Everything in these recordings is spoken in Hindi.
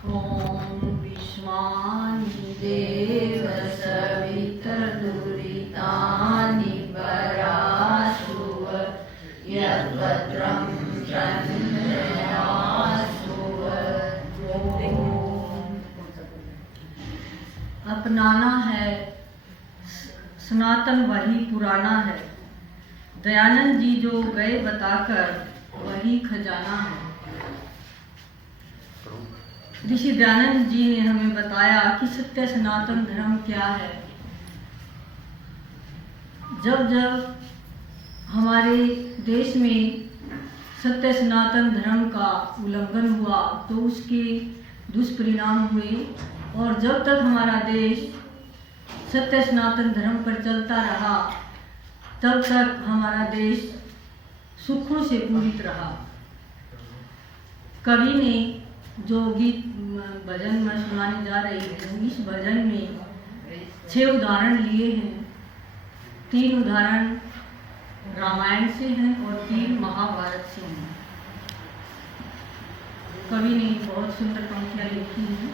ॐ विश्वानि देव सवितर्दुरितानि पराशुव यद्भद्रं चन्द्रयासुव। अपनाना है सनातन वही पुराना है। दयानंद जी जो गए बताकर वही खजाना है। ऋषि दयानंद जी ने हमें बताया कि सत्य सनातन धर्म क्या है। जब जब हमारे देश में सत्य सनातन धर्म का उल्लंघन हुआ तो उसके दुष्परिणाम हुए, और जब तक हमारा देश सत्य सनातन धर्म पर चलता रहा तब तक हमारा देश सुखों से पूरित रहा। कवि ने जो गीत भजन में सुनाने जा रही हूँ, इस भजन में 6 उदाहरण लिए हैं। 3 उदाहरण रामायण से हैं और 3 महाभारत से हैं। कवि ने बहुत सुंदर पंक्तियाँ लिखी हैं।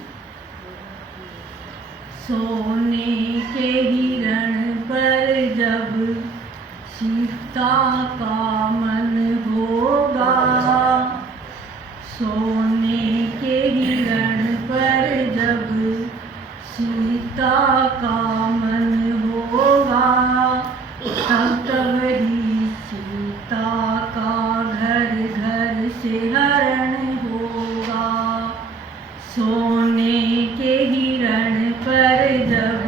सोने के हिरण पर जब सीता का मन होगा, सोने के हिरण पर जब सीता का मन होगा, तब तब ही सीता का घर घर से हरण होगा। सोने के हिरण पर जब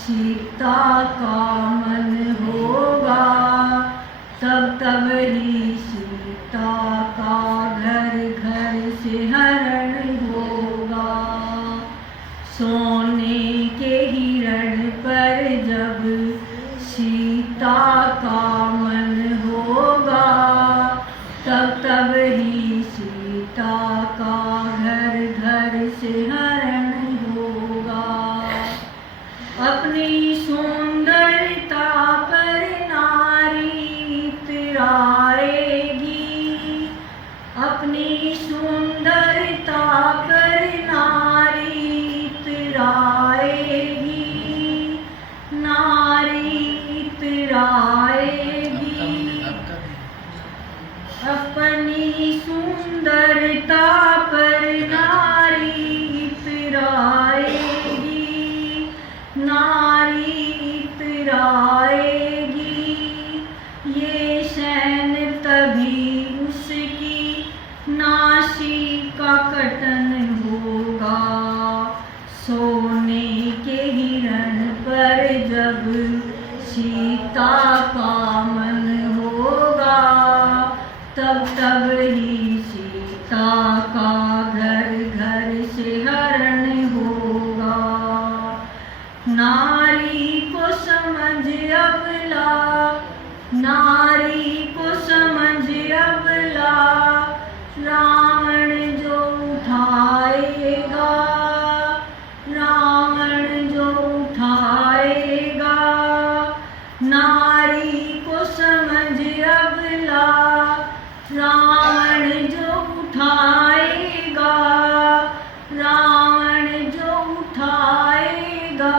सीता का मन होगा, तब तब ही सीता का घर घर से हरण होगा। सोने के हिरण पर जब सीता का मन होगा, तब तब ही सीता का घर घर से हरण होगा। अपनी सुंदरता पर नारी इतराएगी, अपनी सुंदरता पर नारी इतराएगी, नारी इतराएगी। अपनी सुंदरता पर नारी इतराएगी, नारी इतराएगी। ये शैन तभी उसकी नासिका कटन होगा। सोने के हिरण पर जब सीता का मन होगा, तब तब ही सीता का घर घर से हरण होगा। नारी को समझ अबला, नारी को समझ अबला, रावण जो उठाएगा, रावण जो उठाएगा। नारी को समझ अबला, रावण जो उठाएगा, रावण जो उठाएगा।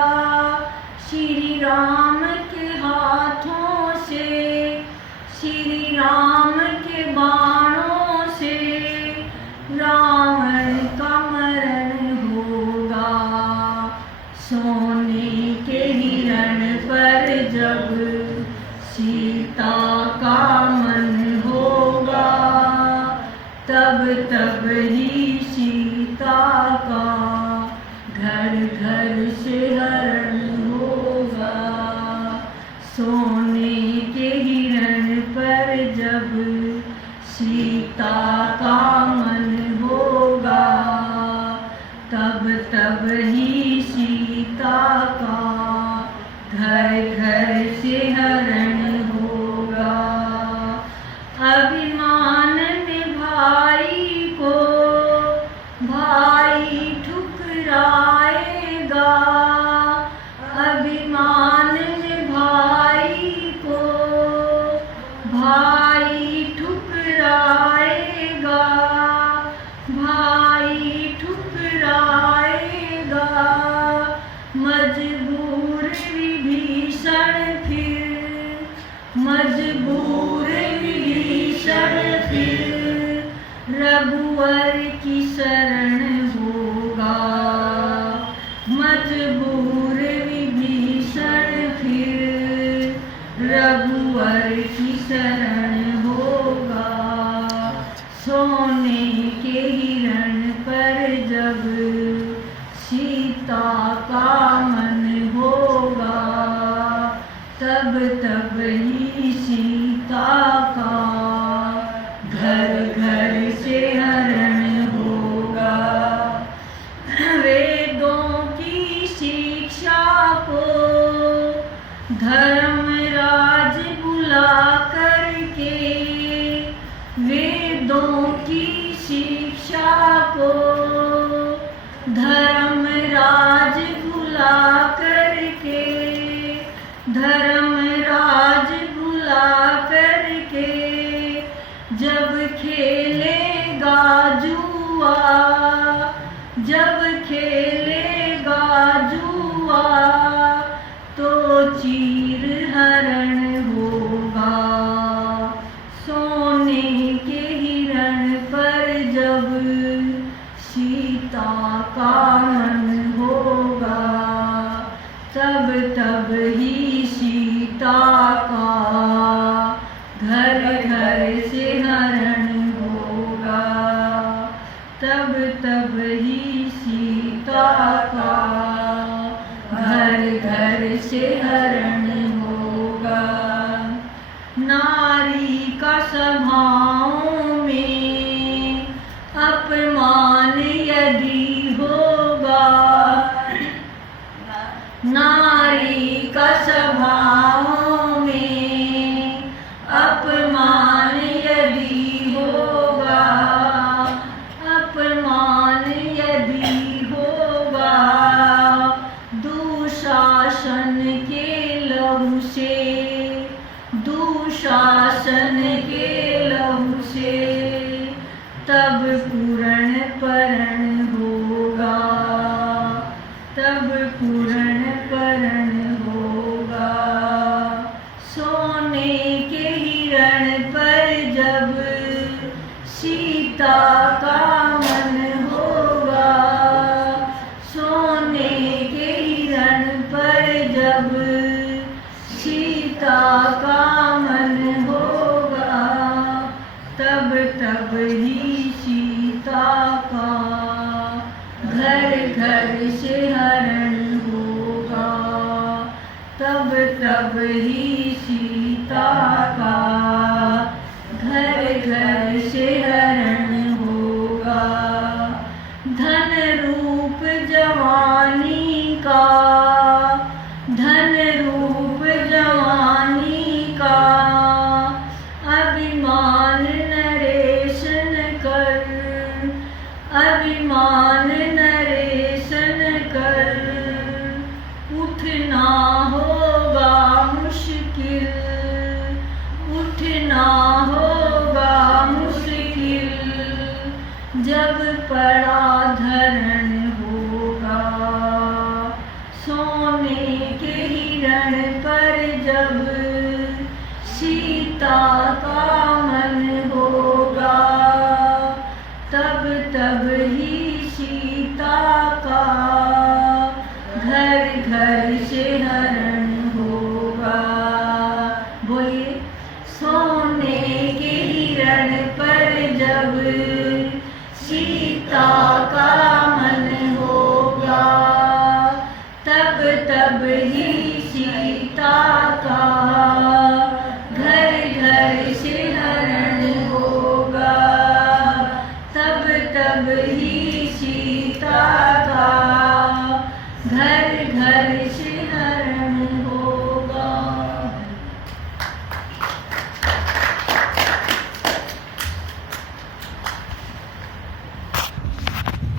श्री राम के हाथों से, श्री राम के बाणों से रावण का मरण होगा। सोने के हिरण पर जब सीता का मन होगा, तब तब ही सीता का घर घर से हरण होगा। सोने के हिरण पर जब सीता का मन होगा, तब तब ही सीता का घर घर से हरण होगा। अभिमान में भाई को भाई ठुकराएगा, अभिमान में भाई को भाई ठुकराएगा। रघुवर की शरण होगा, मजबूर विभीषण फिर रघुवर की शरण होगा। सोने के हिरण पर जब सीता का मन होगा, तब तब ही सीता का घर घर से हरण होगा। वेदों की शिक्षा को धर्मराज बुला करके, वेदों की शिक्षा को धर्मराज बुला करके, धर्मराज बुला करके जब खेलेगा जुआ, जब खेलेगा जुआ तो चीर हरण होगा। सोने के हिरण पर जब सीता का मन होगा, तब तब ही सीता का घर घर से हरण होगा, तब तब ही सीता का घर घर से हरण होगा। नारी का सभाओं में अपमान यदि होगा, नारी का सभाओं में अपमान यदि होगा, अपमान यदि होगा, दुशासन के लहू से, दुशासन के लहू से तब पूर्ण परण होगा, तब पूर्ण परण होगा। सोने के हिरण पर जब सीता का मन होगा, सोने के हिरण पर जब सीता का मन होगा, तब तब ही सीता का घर घर से हरण होगा, तब तब ही सीता का घर घर से हरण होगा। धन रूप जवानी का, धन रूप जवानी का अभिमान नरेश न कर, अभिमान नरेश न कर, उठना होगा मुश्किल, उठना होगा मुश्किल, जब पड़ा धरण होगा। सोने के हिरण पर जब सीता का मन होगा, तब तब ही सीता का घर घर से हरण होगा। बोलिए, सोने के हिरण पर जब सीता का मन होगा, तब तब ही सीता का घर घर से हरण होगा, तब तब ही सीता का घर घर से